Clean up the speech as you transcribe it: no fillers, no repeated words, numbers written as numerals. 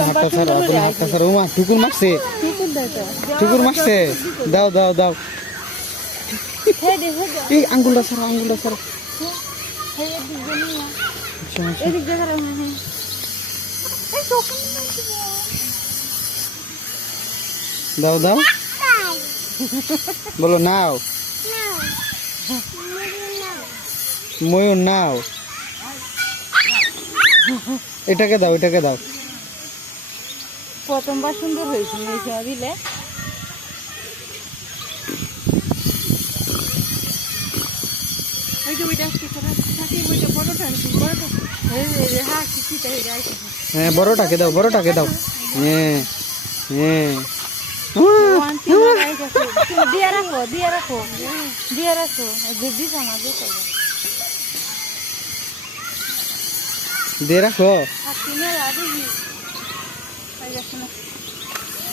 হাতটা ছাড়ো মা ঠুকুর মারছে দাও দাও দাও এই আঙ্গুলটা ছাড়ো দাও দাও বলো নাও ময়ূর নাও এটাকে দাও প্রথমবার সুন্দর হয়েছে দিলে হ্যাঁ বড়টাকে দাও হ্যাঁ দিয়ে রাখো দিস আমাকে দিয়ে রাখো মেলা দিবি